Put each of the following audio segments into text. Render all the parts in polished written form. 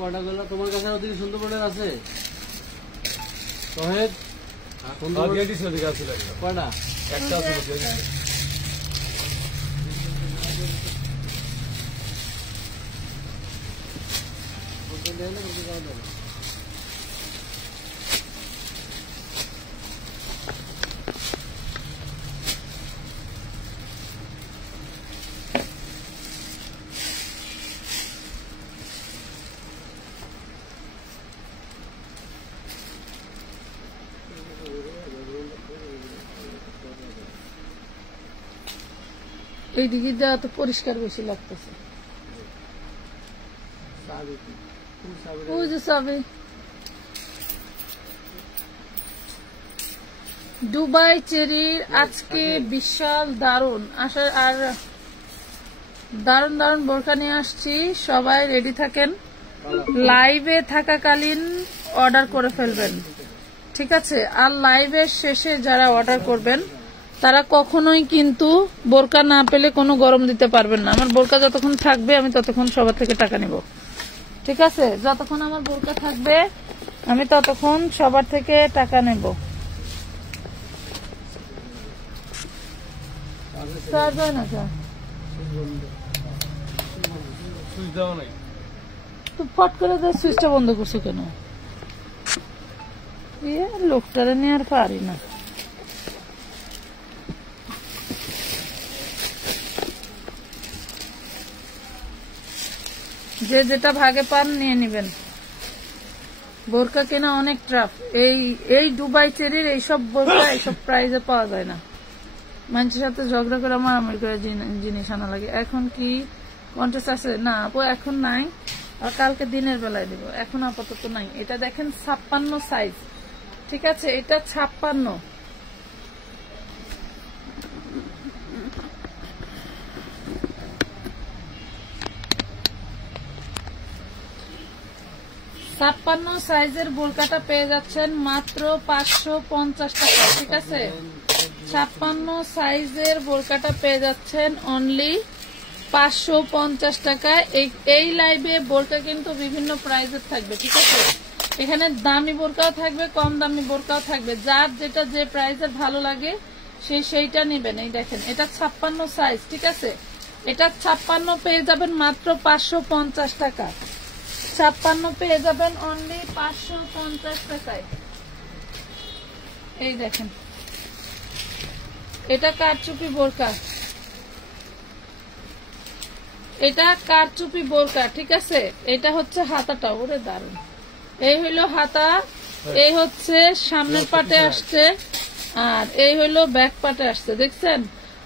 কয়টা গেল তোমার কাছে? ওদিকে সুন্দরবনের আছে সোহেব? কয়টা? একটা আছে। এই দিকে দেওয়া তো পরিষ্কার বেশি লাগতেছে। ওই যে চাবি। দুবাই চেরির আজকে বিশাল দারুণ আর দারুণ দারুণ বোরকা নিয়ে আসছি। সবাই রেডি থাকেন, লাইভে থাকাকালীন অর্ডার করে ফেলবেন, ঠিক আছে? আর লাইভের শেষে যারা অর্ডার করবেন তারা কখনোই কিন্তু বোরকা না পেলে কোনো গরম দিতে পারবেন না। আমার বোরকা যতক্ষণ থাকবে আমি ততক্ষণ সবার থেকে টাকা নিব, ঠিক আছে? যতক্ষণ আমার বোরকা থাকবে আমি ততক্ষণ সবার থেকে টাকা নেব। ফট করে সুইচটা বন্ধ করছো কেন? লোকটারে নিয়ে আর পারি না। যে যেটা ভাগে পান নিয়ে নিবেন। বোরকা কেনা অনেক ট্রাফ। এই দুবাই চেরির এইসব বোরকা এইসব প্রাইজে পাওয়া যায় না। মানুষের সাথে ঝগড়া করে মারামারি করে জিনিস আনা লাগে। এখন কি কন্টেস্ট আছে? না আপু এখন নাই, আর কালকে দিনের বেলায় দিব, এখন আপাতত নাই। এটা দেখেন 56 সাইজ, ঠিক আছে? এটা 56। সাইজের বোরকাটা পেয়ে যাচ্ছেন মাত্র 550 টাকা, ঠিক আছে? 56 সাইজের বোরকাটা পেয়ে যাচ্ছেন অনলি 550 টাকায়। এই লাইভে বোরকা কিন্তু বিভিন্ন প্রাইজের থাকবে, ঠিক আছে? এখানে দামি বোরকাও থাকবে, কম দামি বোরকাও থাকবে। যার যেটা যে প্রাইজের ভালো লাগে সেইটা নেবেন। এই দেখেন এটা 56 সাইজ, ঠিক আছে? এটা 56 পেয়ে যাবেন মাত্র 550 টাকা। 56 পেয়ে যাবেন অনলি 550 টাকায়। এই দেখেন এটা কারচুপি বোরকা, এটা কারচুপি বোরকা, ঠিক আছে? এটা হচ্ছে হাতাটা, ওরে দারুন। এই হইলো হাতা, এই হচ্ছে সামনের পাটে আসছে, আর এই হইলো ব্যাক পাটে আসছে, দেখছেন?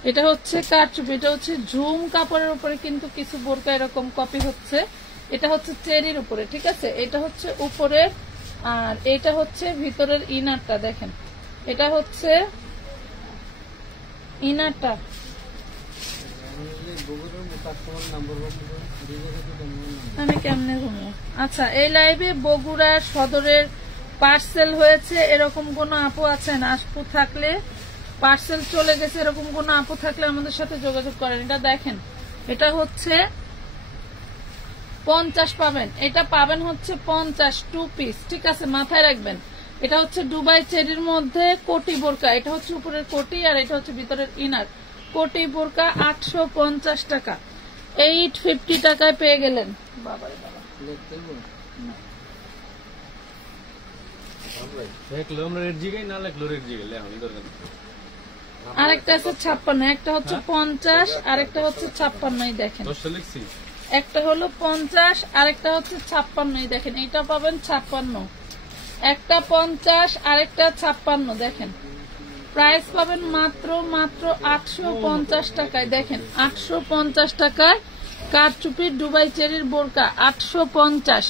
এটা হচ্ছে কারচুপি, এটা হচ্ছে ঝুম কাপড়ের উপরে কিন্তু কিছু বোরকা এরকম কপি হচ্ছে। এটা হচ্ছে চেরির উপরে, ঠিক আছে? এটা হচ্ছে উপরের, আর এটা হচ্ছে ভিতরের ইনারটা। দেখেন এটা হচ্ছে ইনারটা। আমি কেমনে ঘুমো? আচ্ছা, এই লাইভে বগুড়ার সদরের পার্সেল হয়েছে এরকম কোন আপু আছেন? আপু থাকলে পার্সেল চলে গেছে এরকম কোন আপু থাকলে আমাদের সাথে যোগাযোগ করেন। এটা দেখেন এটা হচ্ছে 50 পাবেন, এটা পাবেন হচ্ছে 50 2 পিস, ঠিক আছে? মাথায় রাখবেন এটা হচ্ছে দুবাই চেরির মধ্যে কোটি বোরকা। এটা হচ্ছে উপরের কোটি আর এটা হচ্ছে ভিতরের ইনার। কোটি বোরকা 850 টাকা, 850 টাকায় পেয়ে গেলেন। বাবারে বাবা, আরেকটা আছে 56, একটা হচ্ছে 50, আরেকটা হচ্ছে 56। দেখেন একটা হলো 50, আরেকটা হচ্ছে 56। দেখেন এটা পাবেন 56, একটা 50 আরেকটা 56। দেখেন প্রাইস পাবেন মাত্র 850 টাকায়। দেখেন 850 টাকায় কারচুপির দুবাই চেরির বোরকা 850।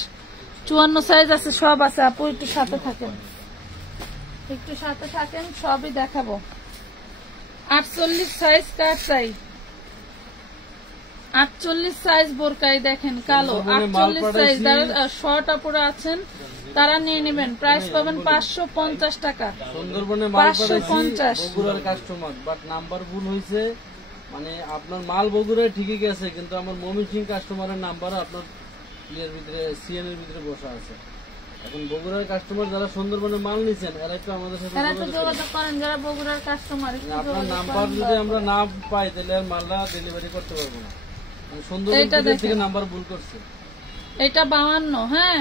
54 সাইজ আছে, সব আছে। আপু একটু সাথে থাকেন, একটু সাথে থাকেন, সবই দেখাবো। 48 সাইজ কার চাই? 48 সাইজ বোরকাই দেখেন কালো 48 সাইজ। যারা শর্ট আপুরা আছেন তারা নিয়ে নেবেন। প্রাইস পাবেন 550 টাকা। সুন্দরবনে 550 বগুড়ার কাস্টমার, বাট নাম্বার ভুল হয়েছে। মানে আপনার মাল বগুড়ায় ঠিকই গেছে, কিন্তু আমার ময়মনসিংহ কাস্টমারের নাম্বার আপনার ক্লিয়ার ভিতরে সিএন এর ভিতরে বসা আছে। এখন বগুড়ার কাস্টমার যারা সুন্দরবনে মাল নিছেন এরা একটু আমাদের সাথে যোগাযোগ করেন, যারা বগুড়ার কাস্টমার। আপনার নাম্বার যদি আমরা না পাই তাহলে আর মালটা ডেলিভারি করতে পারবো না। সুন্দরবন থেকে নাম্বার ভুল করছে। এটা 52, হ্যাঁ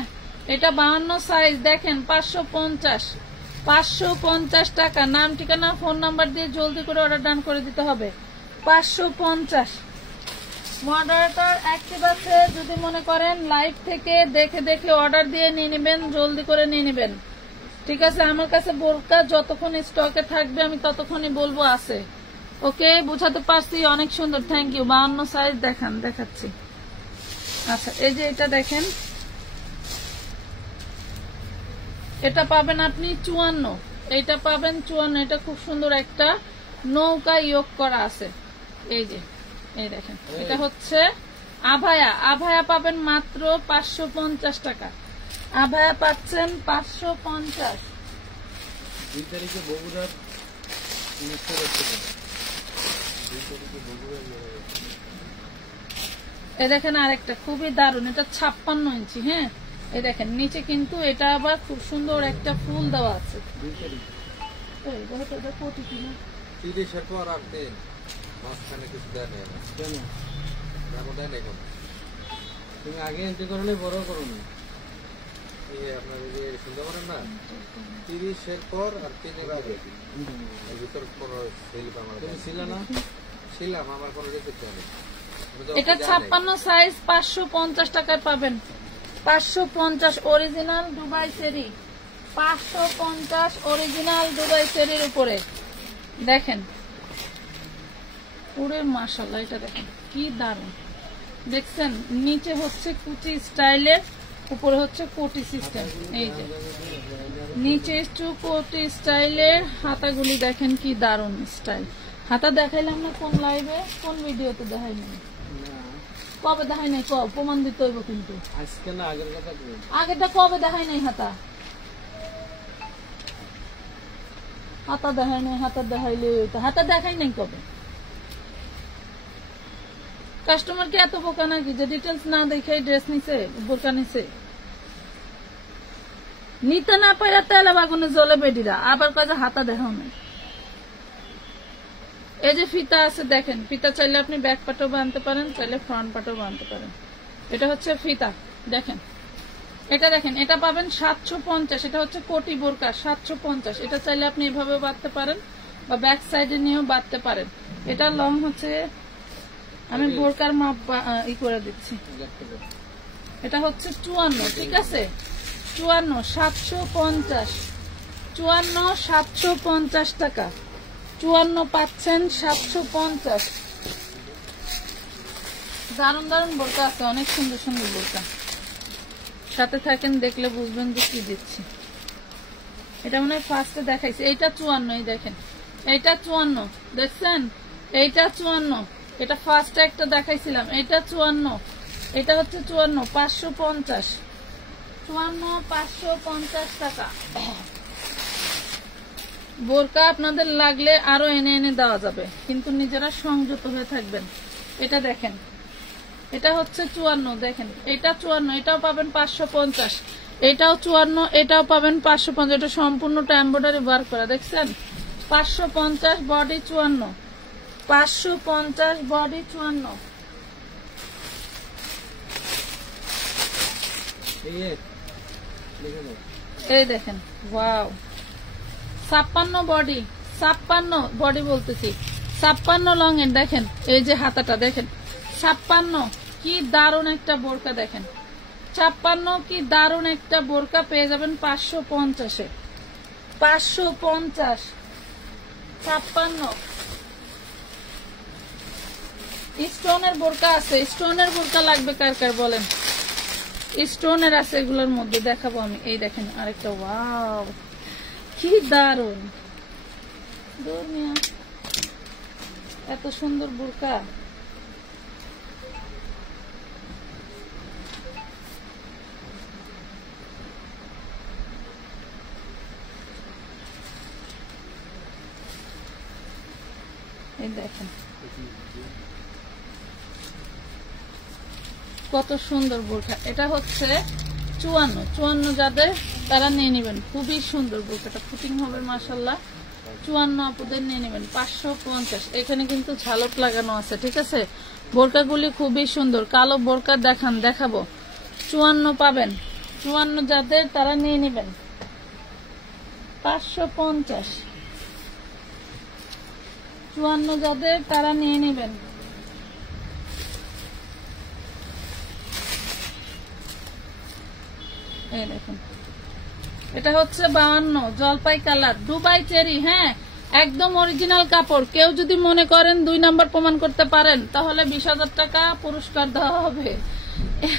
এটা 52 সাইজ দেখেন, 550 টাকা। নাম ঠিকানা ফোন নাম্বার দিয়ে জলদি করে অর্ডার ডান করে দিতে হবে। 550। মডারেটর অ্যাক্টিভ আছে, যদি মনে করেন লাইভ থেকে দেখে দেখে অর্ডার দিয়ে নিয়ে নেবেন, জলদি করে নিয়ে নেবেন, ঠিক আছে। আমার কাছে বোরকা যতক্ষণ স্টকে থাকবে আমি ততক্ষণই বলবো আছে। ওকে, বুঝাতে পারছি? অনেক সুন্দর, থ্যাংক ইউ। 52 সাইজ দেখাচ্ছি। আচ্ছা, এই যে এটা দেখেন, এটা পাবেন আপনি 54, এইটা পাবেন 54। এটা খুব সুন্দর একটা নৌকা ইয়োগ করা আছে। এই যে এই দেখেন, এটা হচ্ছে আভায়া পাবেন মাত্র 550 টাকা। আভায়া পাচ্ছেন 550। 2 তারিখে বগুড়ার এই দেখেন আরেকটা খুবই দারুণ, এটা 56 ইঞ্চি। হ্যাঁ, এই দেখেন নিচে কিন্তু এটা আবার খুব সুন্দর একটা ফুল দেওয়া আছে। 2 তারিখ কোটি কিনা 30-এর পর আর দেন মাঝখানে কিছু দেন না কেন যেমন দেন এখন তুমি আগে এন্ট্রি করো না, বড় করো না। আপনার শুনতে পারেন না, 30-এর পর আর 3-এর আগে ভিতর কোনো সেলফ আমার তুমি ছিল না? ছিলাম, আমার কোনো রেসিপ্ট নেই। এটা 56 সাইজ 550 টাকায় পাবেন। 550 অরিজিনাল দুবাই সেরি, 550 অরিজিনাল দুবাই সেরির উপরে দেখেন। পুরো মাশাআল্লাহ, এটা দেখেন কি দারুণ দেখছেন। নিচে হচ্ছে কুচি স্টাইলের, উপরে হচ্ছে কোটি সিস্টেম। এই যে নিচে একটু কোটি স্টাইলের হাতাগুলি দেখেন কি দারুণ স্টাইল। হাতা দেখাইলাম না কোন লাইভে, কোন ভিডিওতে দেখাই নাই? কবে দেখাই নাই? প্রমাণ দিতে হইব কিন্তু। আজকে না, আগের কথা বলি। আগেরটা কবে দেখাই নাই? হাতা দেখাই নাই। হাতা দেখাইলে হাতা দেখাই নাই কবে? কাস্টমার কি এত বোকা নাকি যে ডিটেলস না দেখে ড্রেস নিছে, বোরকা নিছে? নিতে না পারে তেলে বাগুনে জ্বলে বেডিরা, আবার কয় যে হাতা দেখাও নাই। এই যে ফিতা আছে দেখেন, ফিতা চাইলে আপনি ব্যাক পাটও বানতে পারেন, চাইলে ফ্রন্ট পাটও বানতে পারেন। এটা হচ্ছে ফিতা দেখেন। এটা দেখেন, এটা পাবেন 750। এটা হচ্ছে কোটি বোরকা 750। এটা চাইলে আপনি এভাবে বাঁধতে পারেন বা ব্যাক সাইডে নিয়েও বাঁধতে পারেন। এটা লং হচ্ছে, আমি বোরকার মাপ করে দিচ্ছি। এটা হচ্ছে 54, ঠিক আছে 54 750, 54 750 টাকা। 54 পাচ্ছেন 750। দারুন দারুন বোরকা আছে, অনেক সুন্দর সুন্দর বোরকা। সাথে থাকেন, দেখলে বুঝবেন যে কি দিচ্ছি। এটা মনে হয় ফার্স্টে দেখাইছি। এইটা 54, এই দেখেন এইটা 54 দেখছেন, এইটা 54। এটা ফার্স্টে একটা দেখাইছিলাম, এটা 54। এটা হচ্ছে 54 550, 54 550 টাকা। বোরকা আপনাদের লাগলে আরো এনে এনে দেওয়া যাবে, কিন্তু নিজেরা সংযত হয়ে থাকবেন। এটা দেখেন, এটা হচ্ছে 54 দেখেন, এটা 54, এটাও পাবেন 550, এটাও 54, এটাও পাবেন 550। এটা সম্পূর্ণটা এমব্রয়ডারি ওয়ার্ক করা দেখছেন। 550 বডি 54, 550 বডি 54। এই দেখেন ওয়াও, 56 বডি, 56 বডি বলতেছি, 56 লং এর দেখেন। এই যে হাতাটা দেখেন, 56 কি দারুণ একটা বোরকা দেখেন। 56 কি দারুণ একটা বোরকা পেয়ে যাবেন 550-এ। 550 56 স্টোনের বোরকা আছে। স্টোনের বোরকা লাগবে কার কার বলেন? স্টোনের আছে, এগুলোর মধ্যে দেখাবো আমি। এই দেখেন আরেকটা, ওয়াও কি দারুণ, এত সুন্দর বোরকা। এই দেখেন কত সুন্দর বোরকা। এটা হচ্ছে 54 যাদের তারা নিয়ে নেবেন, খুবই সুন্দর বোরকাটা, ফিটিং হবে মাশাআল্লাহ। 54 আপুদের নিয়ে নেবেন 550। এখানে কিন্তু ঝালক লাগানো আছে, ঠিক আছে। বোরকাগুলি খুবই সুন্দর, কালো বোরকা দেখাবো। 54 পাবেন, 54 যাদের তারা নিয়ে নেবেন 550। 54 যাদের তারা নিয়ে নেবেন। এই দেখুন, এটা হচ্ছে 52 জলপাই কালার, দুবাই চেরি। হ্যাঁ, একদম অরিজিনাল কাপড়। কেউ যদি মনে করেন 2 নাম্বার প্রমাণ করতে পারেন তাহলে 20,000 টাকা পুরস্কার দেওয়া হবে।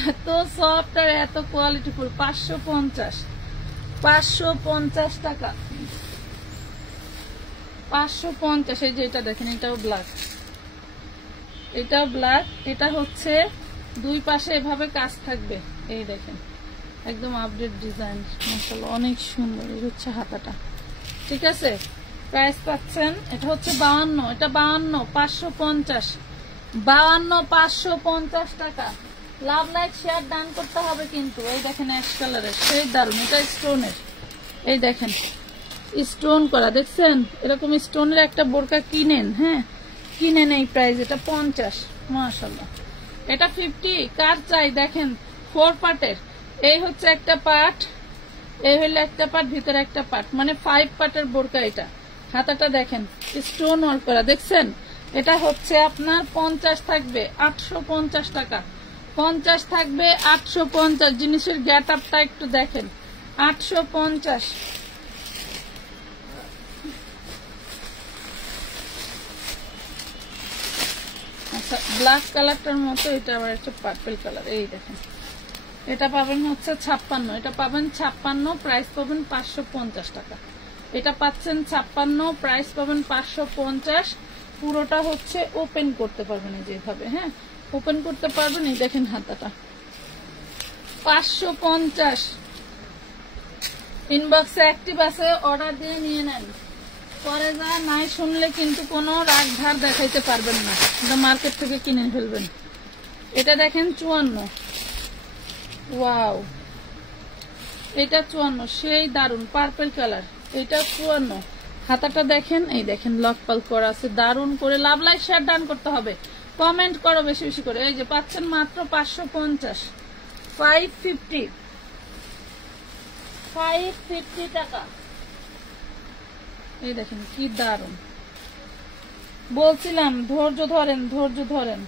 এত সফট আর এত কোয়ালিটিফুল। 550 টাকা, 550। এই যে এটা দেখেন, এটাও ব্ল্যাক, এটাও ব্ল্যাক। এটা হচ্ছে 2 পাশে এভাবে কাজ থাকবে। এই দেখেন, একদম আপডেট ডিজাইন মাশাআল্লাহ, অনেক সুন্দর। এই হচ্ছে হাতাটা, ঠিক আছে। প্রাইস পাচ্ছেন, এটা হচ্ছে 52, এটা 52 550, 52 550 টাকা। লাভ লাইক শেয়ার ডান করতে হবে কিন্তু। এই দেখেন অ্যাশ কালারের, সেই দারুন। এটা স্টোনের, এই দেখেন স্টোন করা, দেখছেন। এরকম স্টোনের একটা বোরকা কিনেন, হ্যাঁ কিনেন। এই প্রাইস, এটা 50 মাশাআল্লাহ। এটা 50। কার চাই দেখেন, 4 পার্টের। এই হচ্ছে একটা পার্ট, এই হইলো একটা পার্ট, ভিতরে একটা পার্ট, মানে 5 পার্টের বোরকা এটা। হাতাটা দেখেন স্টোন ওয়ার্ক করা, দেখছেন। এটা হচ্ছে আপনার 50 থাকবে 850 টাকা, 50 থাকবে 850। জিনিসের গেট আপটা একটু দেখেন, 850। আচ্ছা, ব্ল্যাক কালারটার মতো এটা আবার একটা পার্পল কালার। এই দেখেন, এটা পাবেন হচ্ছে 56, এটা পাবেন 56, প্রাইস পাবেন 550 টাকা। এটা পাচ্ছেন 56, প্রাইস পাবেন 550। পুরোটা হচ্ছে ওপেন করতে পারবেন যেভাবে, হ্যাঁ ওপেন করতে পারবেন। এই দেখেন হাতাটা 550। ইনবক্সে অ্যাক্টিভ আছে, অর্ডার দিয়ে নিয়ে নেন। পরে যা নাই শুনলে কিন্তু কোনো রাগ ধার দেখাইতে পারবেন না, এটা মার্কেট থেকে কিনে ফেলবেন। এটা দেখেন 54, ওয়াও, এটা 54, সেই দারুন পার্পল কালার। এটা 54, হাতাটা দেখেন, এই দেখেন লক পাল করা আছে, দারুন করে। লাভ লাইক শেয়ার ডান করতে হবে, কমেন্ট করো বেশি বেশি করে। এই যে পাচ্ছেন মাত্র 550, 550 টাকা। এই দেখেন কি দারুন, বলছিলাম ধৈর্য ধরেন, ধৈর্য ধরেন,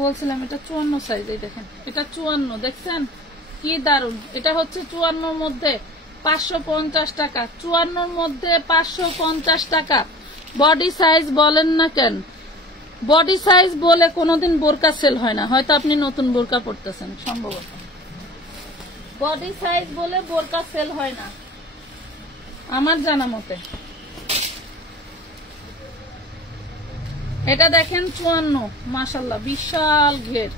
বলছিলাম। এটা 54 সাইজ, এই দেখেন এটা 54, দেখছেন কি দারুন। এটা হচ্ছে 54 মধ্যে 550 টাকা, 54 মধ্যে 550 টাকা। বডি সাইজ বলেন না কেন, বডি সাইজ বলে কোনোদিন বোরকা সেল হয় না। হয়তো আপনি নতুন বোরকা পড়তেছেন, সম্ভবত। বডি সাইজ বলে বোরকা সেল হয় না আমার জানা মতে। এটা দেখেন 54, মাশাআল্লাহ বিশাল ঘের,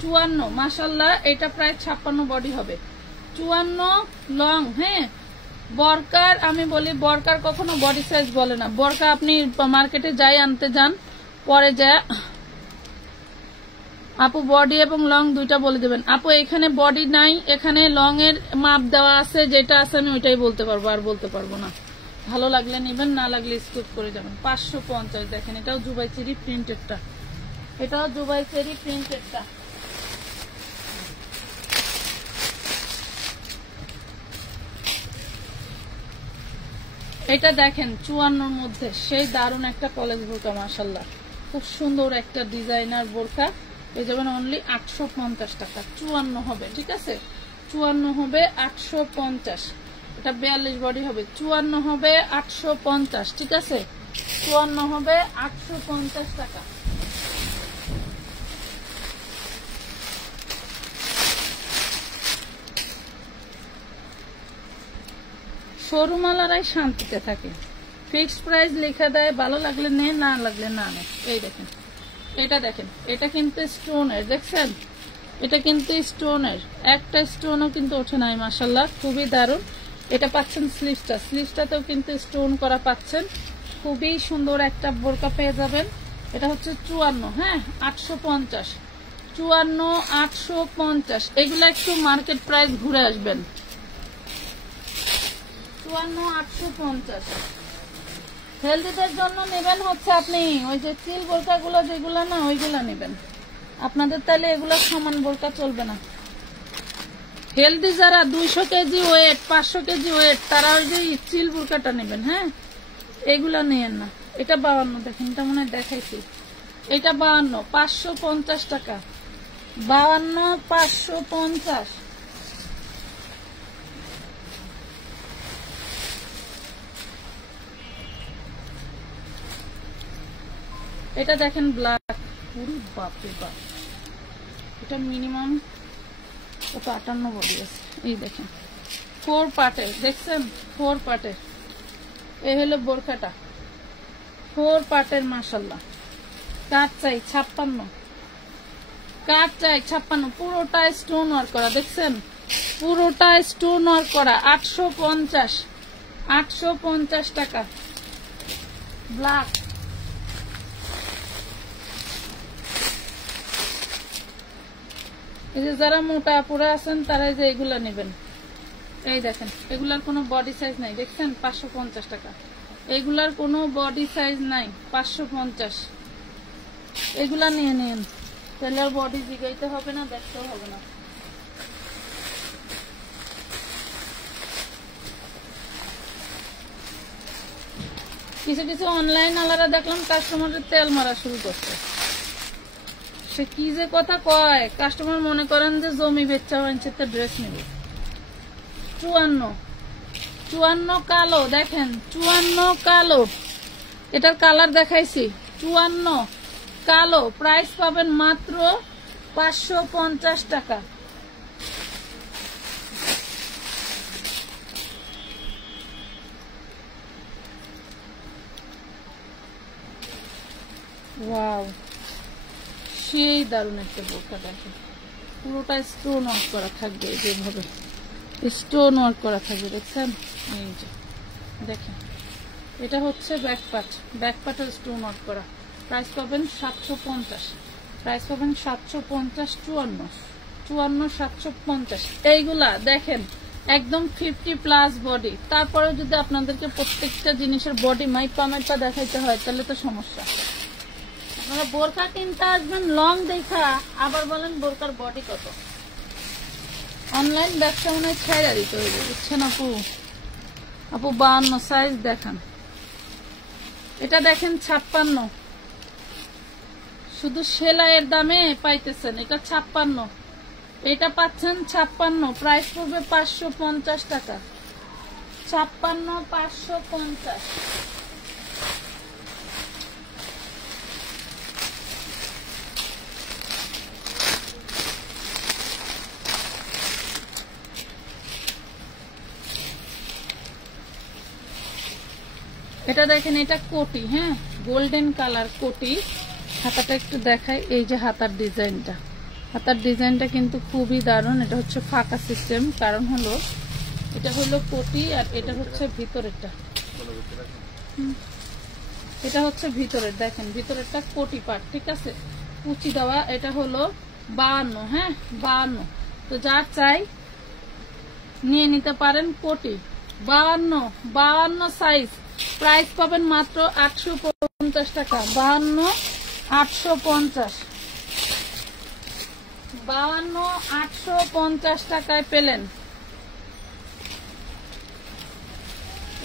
54 মাশাআল্লাহ। এটা প্রায় 56 বডি হবে, 54 লং। হ্যাঁ, বরকার আমি বলি, বরকার কখনো বডি সাইজ বলে না। বরকা আপনি মার্কেটে যাই আনতে যান, পরে যায় আপু বডি এবং লং দুইটা বলে দেবেন। আপু এখানে বডি নাই, এখানে লং এর মাপ দেওয়া আছে, যেটা আছে আমি ওইটাই বলতে পারবো, আর বলতে পারবো না। ভালো লাগলে নেবেন, না লাগলে স্কিপ করে যাবেন। 550 দেখেন, এটাও দুবাই চেরি প্রিন্টেডটা, এটাও দুবাই চেরি প্রিন্টেডটা। এটা দেখেন 54 মধ্যে সেই দারুণ একটা কলেজ বোরকা, মাশাআল্লাহ খুব সুন্দর একটা ডিজাইনার বোরকা। এই যাবেন অনলি 850 টাকা। 54 হবে, ঠিক আছে, 54 হবে 850। এটা 42 বডি হবে, 54 হবে 850, ঠিক আছে, 54 হবে 850 টাকা। শোরুমালারাই শান্তিতে থাকে, ফিক্সড প্রাইস লিখে দেয়, ভালো লাগলে নে, না লাগলে না নে। এই দেখেন, এটা দেখেন, এটা কিন্তু স্টোনের, দেখছেন এটা কিন্তু স্টোনের, একটা স্টোনও কিন্তু ওঠে নাই, মাশাআল্লাহ খুবই দারুণ। এটা পাচ্ছেন স্লিভসটা, স্লিভসটাতেও কিন্তু স্টোন করা পাচ্ছেন, খুবই সুন্দর একটা বোরকা পেয়ে যাবেন। এটা হচ্ছে 54, হ্যাঁ 850, 54,850। এগুলা একটু মার্কেট প্রাইস ঘুরে আসবেন। 54,850। হেলদিদের জন্য নেবেন হচ্ছে আপনি ওই যে চিল বোরকাগুলো যেগুলো না ওইগুলা নেবেন। আপনাদের তাহলে এগুলা সমান বোরকা চলবে না। হেলদি যারা 200 কেজি ওয়েট 500 কেজি ওয়েট তারা ওই যে চিল বোরকাটা নেবেন। হ্যাঁ, এগুলা নেন না। এটা 52, দেখেন এটা মনে হয় দেখাইছি। এটা 52, 550 টাকা। 52, 550। এটা দেখেন ব্ল্যাক, পুরো বাপরে বাপ। এটা মিনিমাম কত 58 বডি আছে। এই দেখেন 4 পার্টের, দেখছেন 4 পার্টের। এই হলো বোরখাটা 4 পার্টের। মাশাআল্লাহ। কাট চাই 56, কাট চাই 56। পুরোটা স্টোন ওয়ার্ক করা, দেখছেন পুরোটা স্টোন ওয়ার্ক করা। 850, 850 টাকা। ব্ল্যাক। এই যে যারা মোটা আপুরা আছেন তারা যে এগুলা নেবেন। এই দেখেন এগুলার কোনো বডি সাইজ নাই, দেখছেন 550 টাকা। এগুলার কোনো বডি সাইজ নাই, 550। এগুলা নিয়ে নেন, তাহলে আর বডি জিগাইতে হবে না, দেখতেও হবে না। কিছু কিছু অনলাইন আলাদা দেখলাম কাস্টমারের তেল মারা শুরু করছে। সে কি যে কথা কয়, কাস্টমার মনে করেন যে জমি বেচা বানছে তো ড্রেস নেবে। 54, 54 কালো, দেখেন 54 কালো। এটার কালার দেখাইছি। 54 কালো, প্রাইস পাবেন মাত্র 550 টাকা। ওয়াও, সেই দারুণ একটা বোরকা। দেখেন পুরোটা স্টোন ওয়ার্ক করা থাকবে, যেভাবে স্টোন ওয়ার্ক করা থাকবে, দেখছেন। এই যে দেখেন এটা হচ্ছে ব্যাক পার্ট, ব্যাক পার্টের স্টোন ওয়ার্ক করা। প্রাইস পাবেন 750, প্রাইস পাবেন 750। 54, 54, 750। এইগুলা দেখেন একদম 50+ বডি। তারপরে যদি আপনাদেরকে প্রত্যেকটা জিনিসের বডি মাইপা দেখাইতে হয় তাহলে তো সমস্যা। আপনারা বোরকা কিনতে আসবেন লং দেখা, আবার বলেন বোরকার বডি কত। অনলাইন ব্যবসা মনে হয় ছেড়ে দিতে হইবে, বুঝছেন আপু। আপু 52 সাইজ দেখান। এটা দেখেন 56, শুধু সেলাইয়ের দামে পাইতেছেন। এটা 56, এটা পাচ্ছেন 56। প্রাইস পড়বে 550 টাকা। 56, 550। এটা দেখেন এটা কোটি। হ্যাঁ, গোল্ডেন কালার কোটি। হাতাটা একটু দেখাই। এই যে হাতার ডিজাইনটা, হাতার ডিজাইনটা কিন্তু খুবই দারুণ। এটা হচ্ছে ফাঁকা সিস্টেম, কারণ হলো এটা হলো কোটি আর এটা হচ্ছে ভিতরেরটা। এটা হচ্ছে ভিতরের, দেখেন ভিতরেরটা কোটি পাট, ঠিক আছে, কুচি দেওয়া। এটা হলো 52। হ্যাঁ 52। তো যার চাই নিয়ে নিতে পারেন। কোটি 52, 52 সাইজ। প্রাইস পাবেন মাত্র 850 টাকা। 52, 850। 52, 850 টাকায় পেলেন।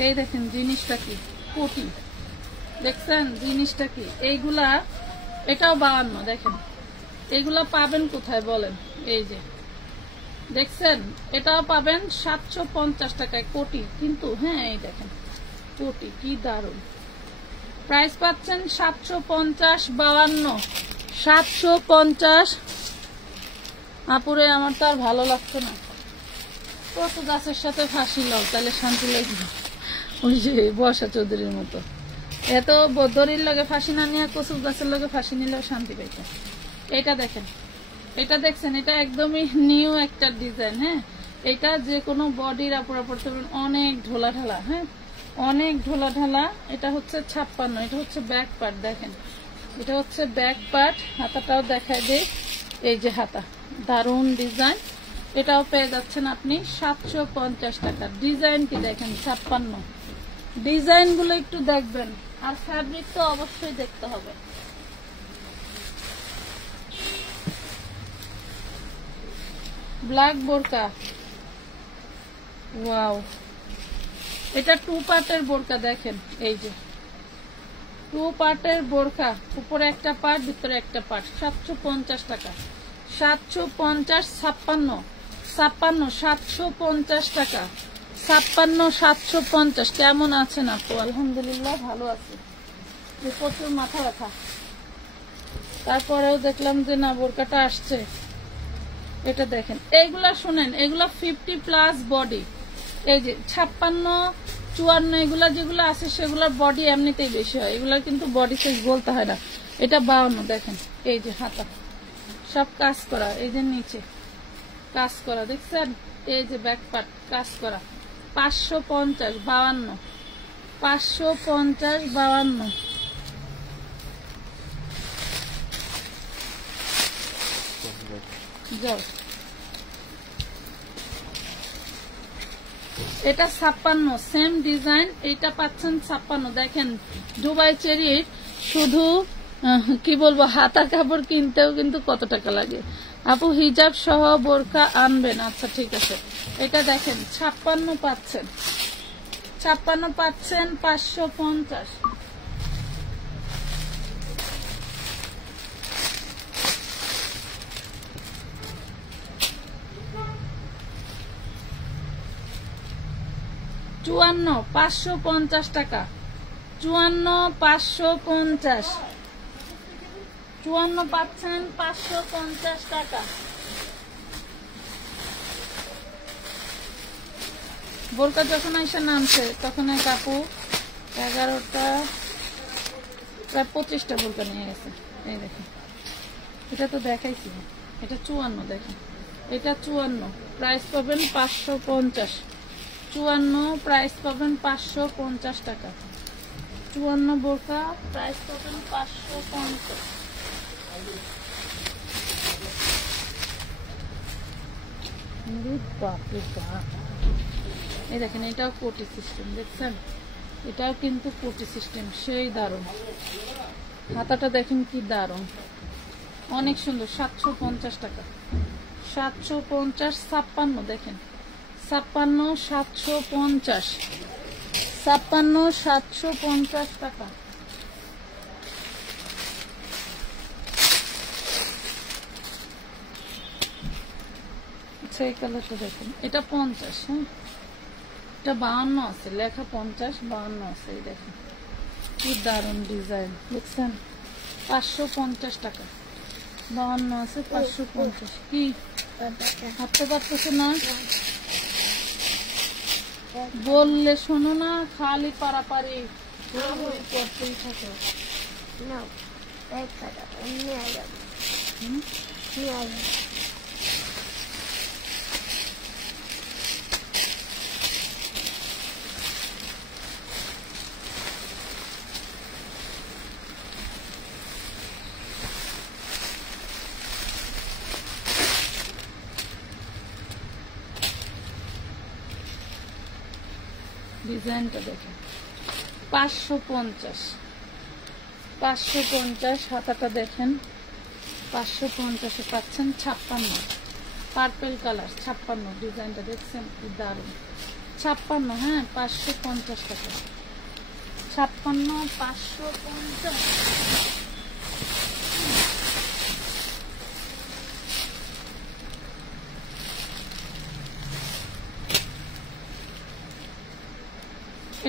এই দেখেন জিনিসটা কি, কোটি, দেখছেন জিনিসটা কি। এইগুলা, এটাও 52। দেখেন এইগুলা পাবেন কোথায় বলেন। এই যে দেখছেন, এটাও পাবেন 750 টাকায় কোটি কিন্তু। হ্যাঁ এই দেখেন কোটি, কি দারুণ। প্রাইস পাচ্ছেন 750। 52, 750। আপুরে আমার তো আর ভালো লাগছে না। কত গাছের সাথে ফাঁসি লাও, তাহলে শান্তি লাগবে। ওই যে বর্ষা চৌধুরীর মতো এত দড়ির লগে ফাঁসি না নিয়ে কচু গাছের লগে ফাঁসি নিলেও শান্তি পাইতে। এটা দেখেন, এটা দেখছেন, এটা একদমই নিউ একটা ডিজাইন। হ্যাঁ, এটা যে কোনো বডির আপুরা পড়তে পারেন। অনেক ঢোলা ঢালা। হ্যাঁ, অনেক ঢোলা ঢালা। এটা হচ্ছে 56। এটা হচ্ছে ব্যাক পার্ট, দেখেন এটা হচ্ছে ব্যাক পার্ট। হাতাটাও দেখায় দেয়। এই যে হাতা, দারুন ডিজাইন। এটাও পেয়ে যাচ্ছেন আপনি 750 টাকা। ডিজাইনটি দেখেন 56। ডিজাইন গুলো একটু দেখবেন, আর ফ্যাব্রিক তো অবশ্যই দেখতে হবে। ব্ল্যাক বোরকা, ওয়াও, এটা 2 পার্টের বোরকা দেখেন। এই যে 2 পার্টের বোরকা, উপরে একটা পার্ট, ভিতরে একটা পার্ট। 750 টাকা। 750, 56, 750 টাকা। 56, 750। কেমন আছেন আপু? আলহামদুলিল্লাহ ভালো আছি। প্রচুর মাথা ব্যথা, তারপরেও দেখলাম যে না বোরকাটা আসছে। এটা দেখেন, এইগুলা শুনেন, এগুলা 50+ বডি। এই যে 56, 54 এগুলা যেগুলো আছে সেগুলোর বডি এমনিতেই বেশি হয়, এগুলার কিন্তু বডি সাইজ বলতে হয় না। এটা 52 দেখেন। এই যে হাতা সব কাজ করা, এই যে নিচে কাজ করা দেখছেন, এই যে ব্যাক পার্ট কাজ করা। 550, 52, 550, 52। যাও, এটা 56, সেম ডিজাইন। এটা পাচ্ছেন 56। দেখেন দুবাই চেরির শুধু কি বলবো, হাতা কাপড় কিনতেও কিন্তু কত টাকা লাগে। আপু হিজাব সহ বোরকা আনবেন। আচ্ছা ঠিক আছে। এটা দেখেন 56 পাচ্ছেন, 56 পাচ্ছেন 550। চুয়ান্ন, 550 টাকা। 54, 550। 54 পাচ্ছেন 550 টাকা। বোরকা যখন এসে নামছে তখন এক আপু 11টা প্রায় 25টা বোরকা নিয়ে গেছে। এই দেখেন, এটা তো দেখাইছি। এটা 54 দেখেন, এটা 54, প্রাইস পাবেন 550। 54 প্রাইস পাবেন 550 টাকা। 54 বোরকা প্রাইস পাবেন 550। এই দেখেন, এটাও কোটি সিস্টেম দেখছেন, এটাও কিন্তু কোটি সিস্টেম, সেই দারুণ। হাতাটা দেখেন কি দারুণ, অনেক সুন্দর। 750 টাকা। 750, 56 দেখেন, 56, 750, 56, 750 টাকা। এই কালারটা দেখেন, এটা 50। হ্যাঁ, এটা 52 আছে, লেখা 50, 52 আছে। এই দেখেন কি দারুণ ডিজাইন দেখছেন। 550 টাকা। 52 আছে, 550। কি হাঁটতে পারতেছে না? বললে শোনো না, খালি পারাপারি করতেই থাকে। ডিজাইনটা দেখেন, 550, 550। হাতাটা দেখেন, 550 পাচ্ছেন 56, পার্পেল কালার 56। ডিজাইনটা দেখছেন কি দারুণ। 56, হ্যাঁ, 550 টাকা। 56, 550।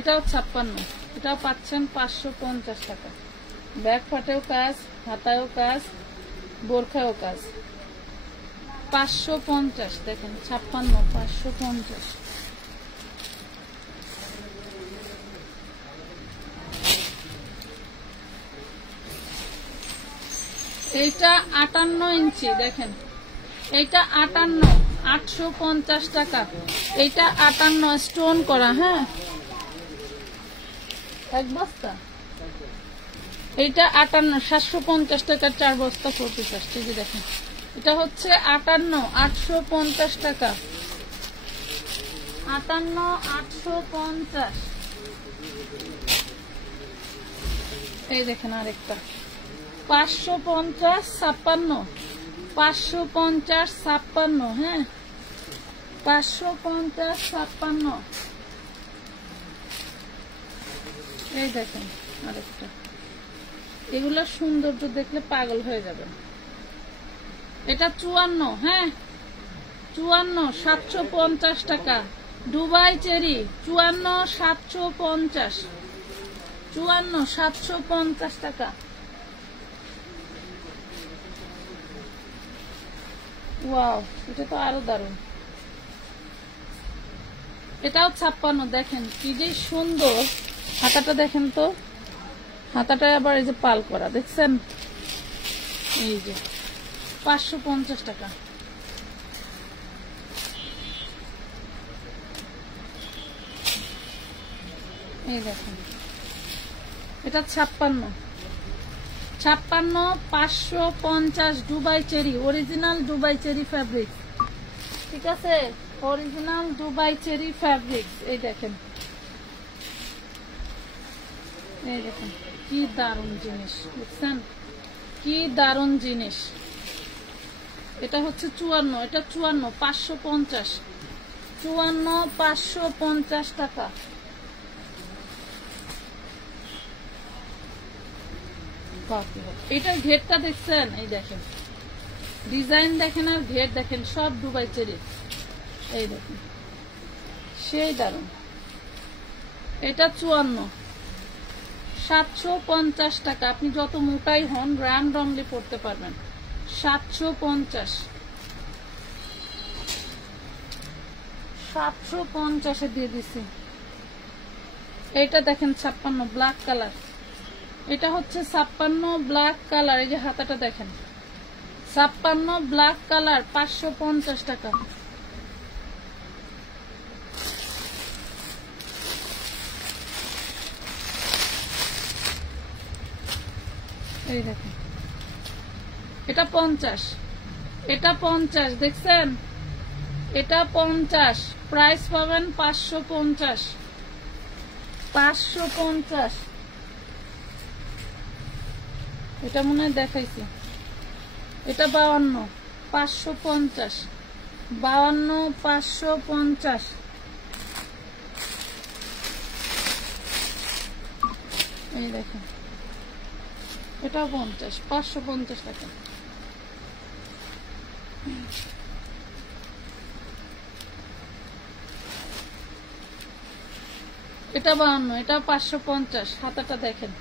এটাও 56, এটাও পাচ্ছেন 550 টাকা। ব্যাক পাটেও কাজ, হাতায়ও কাজ, বোরখায়ও কাজ। 550 দেখেন, 56, 550। এইটা 58 ইঞ্চি দেখেন, এইটা 58, 850 টাকা। এইটা 58 স্টোন করা। হ্যাঁ, এক বস্তা। এইটা 58, 750 টাকার 4 বস্তা 4 পিস আসছে। যে দেখেন এটা হচ্ছে 58, 850 টাকা। 58, 850। এই দেখেন আরেকটা 550, 56, 550, 56। হ্যাঁ, 550, 56। এই দেখেন আরেকটা, এগুলা সৌন্দর্য দেখলে পাগল হয়ে যাবেন। এটা 54, হ্যাঁ 54, 750 টাকা। Dubai cherry 54, 750। 54, 750 টাকা। ওয়াও, এটা তো আরো দারুন। এটাও 56, দেখেন কি যে সুন্দর। হাতাটা দেখেন তো, হাতাটা আবার এই যে পাল করা, দেখছেন? এই যে 550 টাকা। এই দেখেন এটা 56, 550 Dubai cherry, original Dubai cherry fabric. ঠিক আছে, অরিজিনাল দুবাই চেরি ফ্যাব্রিক। এই দেখেন, এই দেখেন কি দারুণ জিনিস, বুঝছেন? কি দারুণ জিনিস। এটা হচ্ছে 54, এটা 54, 550। 54, 550 টাকা। এটার ঘেরটা দেখছেন? এই দেখেন ডিজাইন দেখেন আর ঘের দেখেন, সব দুবাই চেরি। এই দেখেন সেই দারুণ। এটা 54, 750 টাকা। আপনি যত মোটাই হন র্যান্ডমলি পড়তে পারবেন। 750, 750 দিয়ে দিছি। এটা দেখেন 56 ব্ল্যাক কালার। এটা হচ্ছে 56 ব্ল্যাক কালার। এই যে হাতাটা দেখেন, 56 ব্ল্যাক কালার, 550 টাকা। এই দেখেন এটা 50, এটা 50, দেখছেন? এটা 50, প্রাইস পাবেন 550, 550। এটা মনে হয় দেখাইছি। এটা 52, 550, 52, 550। এই দেখেন এটা 50, 550 টাকা। এটা 52, এটা 550। হাতাটা দেখেন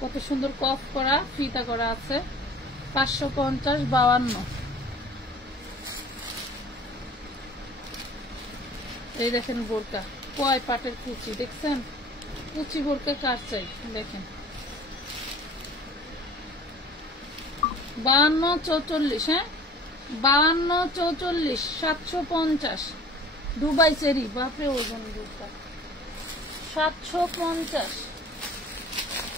কত সুন্দর কফ করা, ফিতা করা আছে। 550, 52। এই দেখেন বোরকা, কয় পাটের কুচি, দেখছেন? কুচি বোরকা কার চাই? দেখেন 52, 44। হ্যাঁ 52, 44, 750 দুবাই চেরি। বাপরে ওজন বোরকা 750।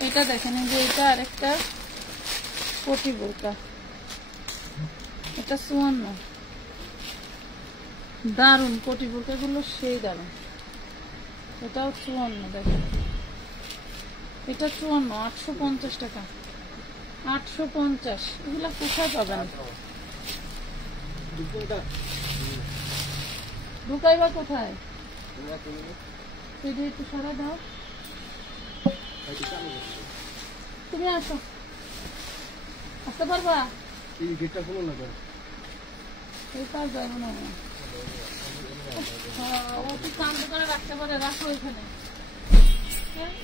এটা দেখেন, এই যে এটা আরেকটা কোটি বোরকা, এটা 54। দারুন কোটি বোরকা গুলো, সেই দারুন। এটাও 54, দেখেন এটা 54, 850 টাকা। 850। এগুলা কোথায় পাবেন? ঢুকাইবা কোথায়? একটু সরা দাও, তুমি আসো, আসতে পারবা? এই গেটটা খোলো না, এটা যাবো না। ও কি কাম করে রাখতে পারে, রাখো এখানে।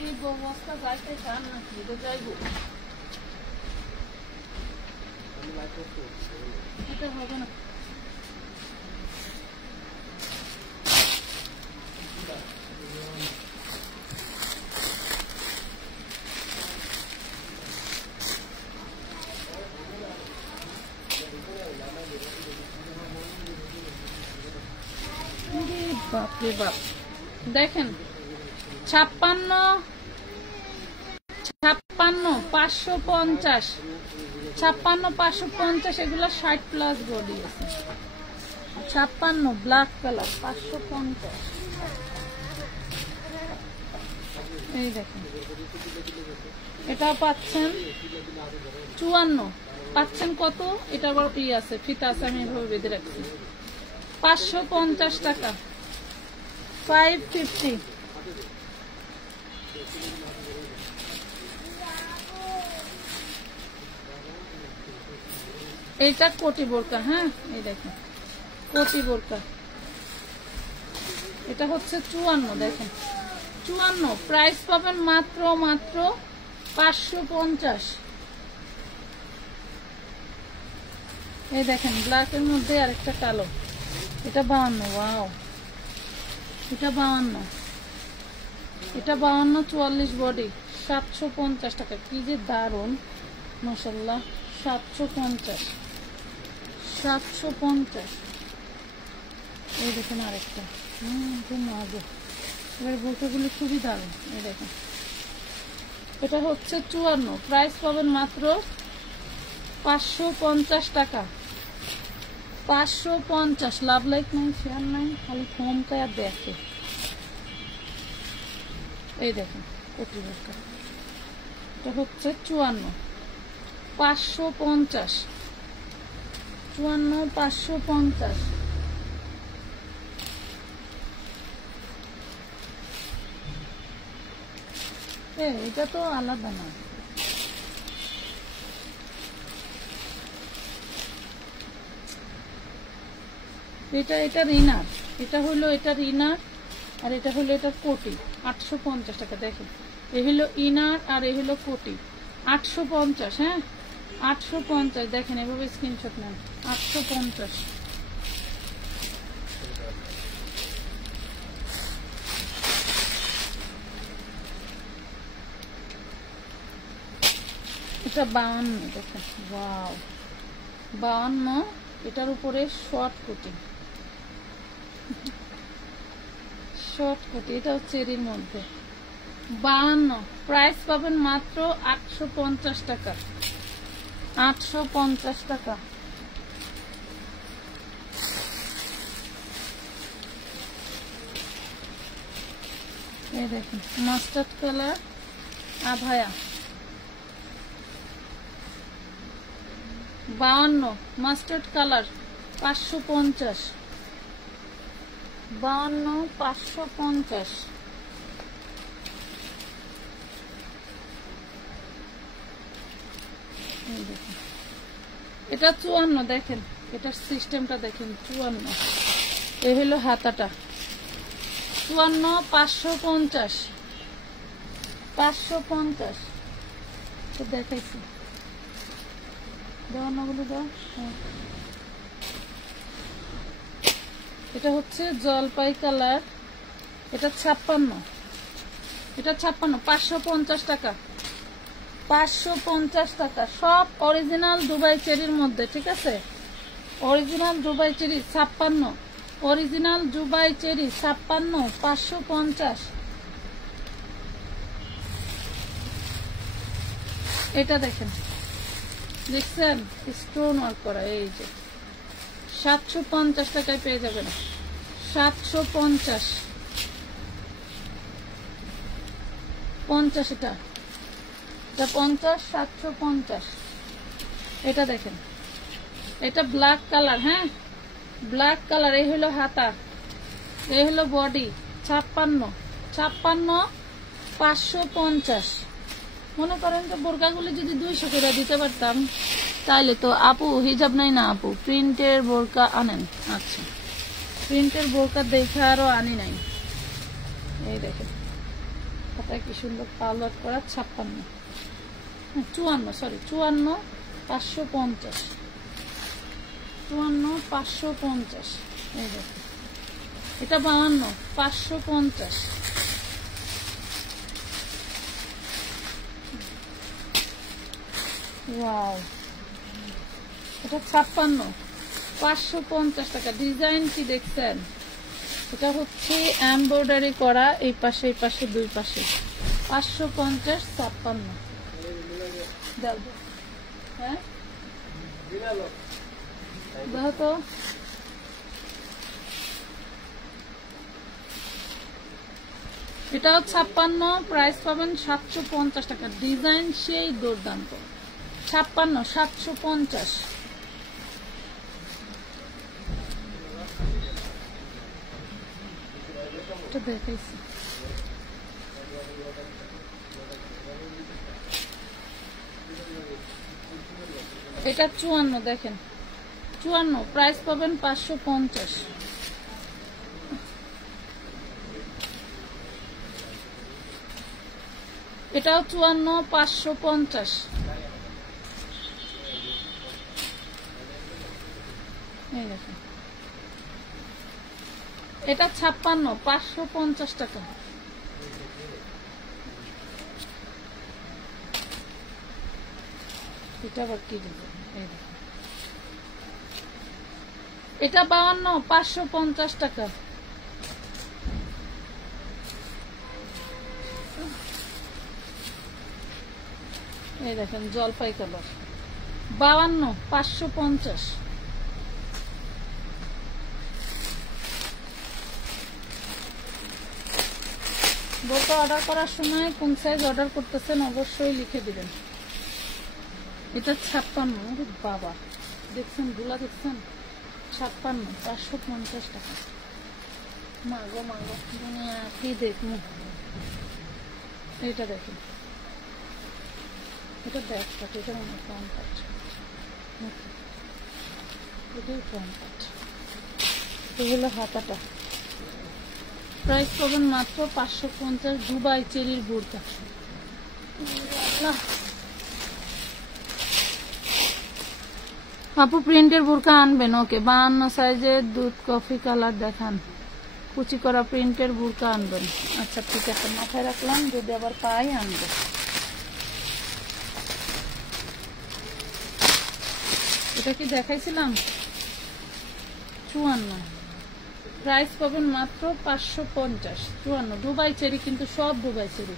এই বস্তা যাইতে চান নাকি? এটা যাইবো, এটা হবে না। বাপরে বাপ, দেখেন 56, 550, 56 550, এগুলো 60 প্লাস বডি আছে। 56 ব্ল্যাক কালার 550। এই দেখেন, এটাও পাচ্ছেন 54, পাচ্ছেন কত? এটা আবার আছে, ফিতা আছে, আমি এভাবে বেঁধে রাখছি। 550 টাকা, 550। এইটা কোটি বোরকা, হ্যাঁ এই দেখেন কোটি বোরকা, এটা হচ্ছে 54, দেখেন 54, প্রাইস পাবেন মাত্র 550। এই দেখেন ব্ল্যাকের মধ্যে আরেকটা কালো, এটা 52, ওয়াও, এটা 52, এটা 52, 44 বডি, 750 টাকা। কি যে দারুন, মাশাআল্লাহ। 750। এই দেখেন আরেকটা, খুব মজা। এবার বোরকাগুলো খুবই দারুন। এই দেখেন, এটা হচ্ছে 54, প্রাইস পাবেন মাত্র 550 টাকা। 550। লাভ লাইক নাই, শেয়ার নাই, খালি ফোনটা আর দেখে। এই দেখেন কোটি বোরকা, এটা হচ্ছে 54, 550। 54, 550। এটা তো আলাদা না, এটা রিনার, এটা হলো এটা রিনার, আর এটা হলো এটা কোটি। 850 টাকা। দেখেন, এ হলো ইনার আর এ হলো কোটি। 850, হ্যাঁ 850। দেখেন এভাবে স্ক্রিনশট নেন। 850। এটা 52, দেখেন, ওয়াও, 52, এটার উপরে শর্ট কোটি, এটা হচ্ছে এর মধ্যে 52, প্রাইস পাবেন মাত্র 850 টাকা। 850 টাকা। এই দেখেন মাস্টার্ড কালার আভায়া, 52, মাস্টার্ড কালার 550। 52, 550। এটা 54, দেখেন এটার সিস্টেমটা দেখেন। 54, এ হলো হাতাটা। 54, 550। 550 দেখাইছি, দেওয়ানাগুলো দাও। এটা হচ্ছে জলপাই কালার, এটা 56, এটা 56, 550 টাকা। 550 টাকা। সব অরিজিনাল দুবাই চেরির মধ্যে, ঠিক আছে? Original Dubai cherry 56, original Dubai cherry 56, 550। এটা দেখেন, দেখছেন স্টোন ওয়ার্ক করা, এই যে 750 টাকায় পেয়ে যাবেন। 750, 50, এটা 50, 750। এটা দেখেন, এটা ব্ল্যাক কালার, হ্যাঁ ব্ল্যাক কালার। এই হলো হাতা, এই হলো বডি। 56, 550। মনে করেন যে বোরকাগুলি যদি 200 করে দিতে পারতাম তাইলে তো। আপু হিজাব নাই না আপু, প্রিন্টের বোরকা আনেন? আচ্ছা, প্রিন্টের বোরকা দেখে আরো আনি নাই। এই দেখেন হাতায় কি সুন্দর পালওয়ার্ক করা। 56, 54, সরি 54, 550। 54, 550। এই দেখেন, এটা 52, 550। ওয়াও, এটা 56, 550 টাকা। ডিজাইন কি দেখছেন? এটা হচ্ছে এমব্রয়ডারি করা, এই পাশে এই পাশে দুই পাশে। 550, 56। হ্যাঁ দেখো তো এটাও 56, প্রাইস পাবেন 750 টাকা। ডিজাইন সেই দুর্দান্ত। 56 750। এটা দেখাইছি। এটা 54, দেখেন 54, প্রাইস পাবেন 550। এটাও 54 550। এই দেখেন এটা 56 550 টাকা। এটা আবার কি ডিজাইন, এই দেখেন এটা 52 550 টাকা। এই দেখেন জলপাই কালার 52 550। বোরকা অর্ডার করার সময় কোন সাইজ অর্ডার করতেছেন অবশ্যই লিখে দিবেন। এটা 56, বাবা দেখছেন গুলা, দেখছেন 56 550 টাকা। মাগো মাগো দুনিয়া কি দেখুন। এটা দেখুন, এটা ব্যাক কাট, এটা মনে ফ্রন্ট কাট, এটাই ফ্রন্ট কাট, এগুলো হাতাটা। প্রাইস পাবেন মাত্র 550। দুবাই চেরির বোরকা। আপু প্রিন্টের বোরকা আনবেন? ওকে, 52 সাইজের দুধ কফি কালার দেখান, কুচি করা প্রিন্টের বোরকা আনবেন। আচ্ছা ঠিক আছে, মাথায় রাখলাম, যদি আবার পাই আনবো। এটা কি দেখাইছিলাম? 54, প্রাইস পাবেন মাত্র 550। 54 দুবাই চেরি, কিন্তু সব দুবাই চেরি।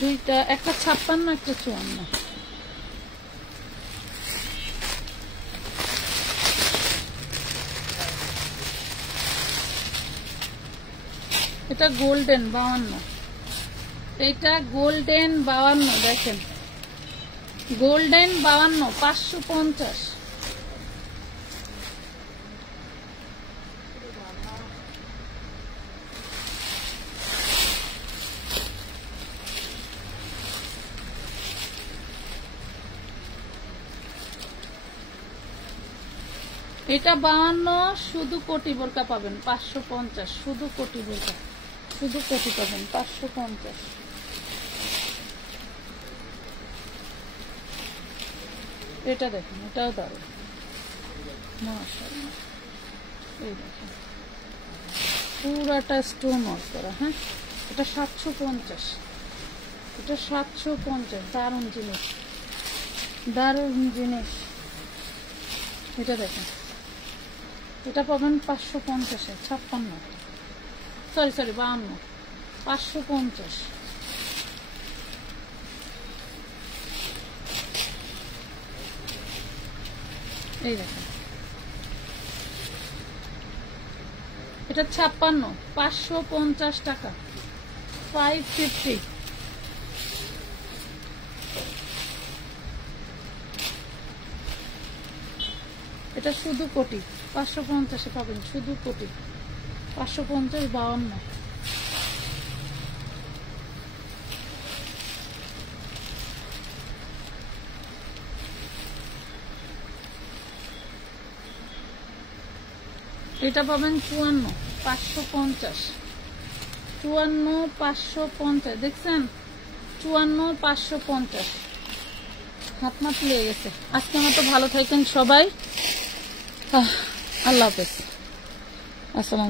দুইটা, একটা 56 একটা 54। এটা গোল্ডেন 52, এটা গোল্ডেন 52, দেখেন গোল্ডেন 52 550। এটা 52, শুধু কোটি বোরকা পাবেন 550। শুধু কোটি বোরকা, শুধু কোটি পাবেন 550। এটা দেখেন, এটাও দারুণ মাশাআল্লাহ। এই দেখেন পুরাটা স্টোন ওয়ার্ক করা। হ্যাঁ, এটা 750। এটা 750। দারুণ জিনিস, দারুণ জিনিস। এটা দেখেন, এটা পাবেন 550-এ। 56, সরি 52, 550। এই দেখেন এটা 56 550 টাকা, 550। এটা শুধু কোটি 550-এ পাবেন, শুধু কোটি 550 52। এটা পাবেন 54 550। 54 550, দেখছেন 54 550। হাত মাত লেগে গেছে। আজকে মতো ভালো থাকেন সবাই। আল্লাহ হাফেজ, আসসালাম।